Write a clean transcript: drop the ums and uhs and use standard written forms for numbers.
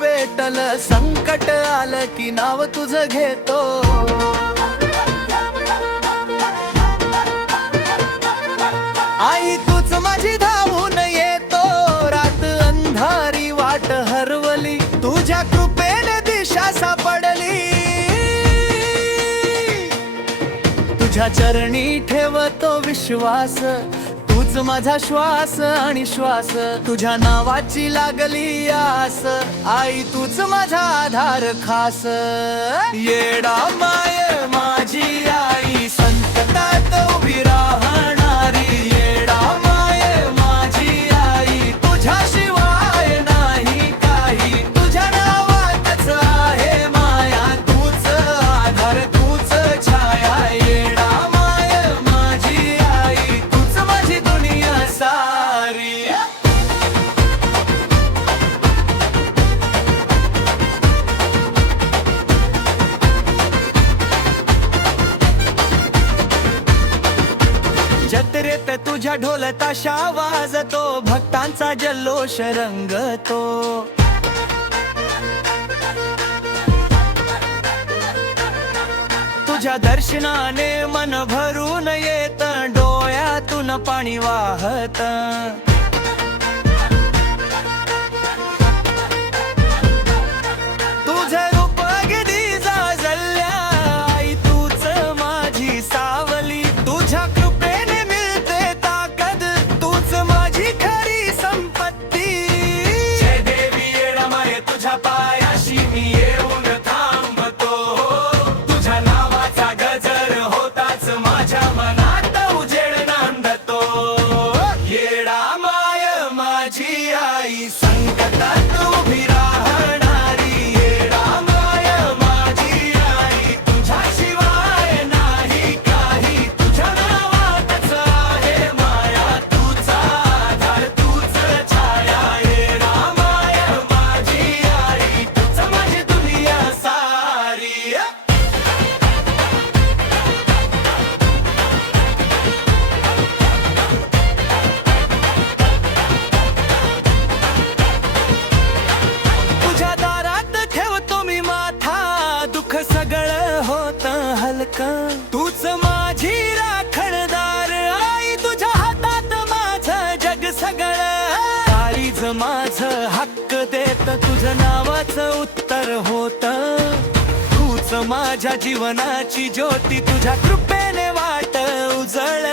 पेटल, संकट आलं की नाव तुझं घेतो. आई तूच माझी धावून येतो, रात अंधारी वाट हरवली, तुझ्या कृपेने दिशा सापडली. तुझ्या चरणी ठेवतो विश्वास, तूच माझा श्वास आणि श्वास, तुझ्या नावाची लागली आस. आई तूच माझा आधार खास. येडा माय माझी आई, संकटात उभी राहणारी. येडा माय माझी आई, तुझ्याशिवाय नाही काही, तुझ्या नावातच आहे माया. तूच आधार, तूच छाया. येडा माय माझी आई, तूच माझी दुनिया सारी. जत्रेत तुझ्या ढोल ताशा वाजतो, भक्तांचा जल्लोष रंगतो. तुझ्या दर्शनाने मन भरून येत, डोळ्यातून पाणी वाहत. तुझे रूप अगदी जाजल्या, आई तूच माझी सावली. तुझ्या कृपेने मिळते ताकद, तूच माझी खरी संपत्ती. जय देवी येडामाये, तुझ्या पायाशी मी येऊन थांबतो. तुझ्या नावाचा गजर होताच माझ्या मनात उजेड नांदतो. येडामाय माझी आई, संकटात उभी राहणारी. येडामाय माझी आई, तुझ्याशिवाय नाही काही, तुझ्या नावातच आहे माया. तुझा आधार, तूच छाया. येडामाय माझी आई, तूच माझी दुनिया सारी. तुझ्या दारात ठेवतो मी माथा, दुःख सगळं होत हलकं. तूच माझी राखणदार आई, तुझ्या हातात माझं जग सगळं. काळीज माझं हक्क देत, तुझं नावाचं उत्तर होत. तूच माझ्या जीवनाची ज्योती, तुझ्या कृपेने वाट उजळ.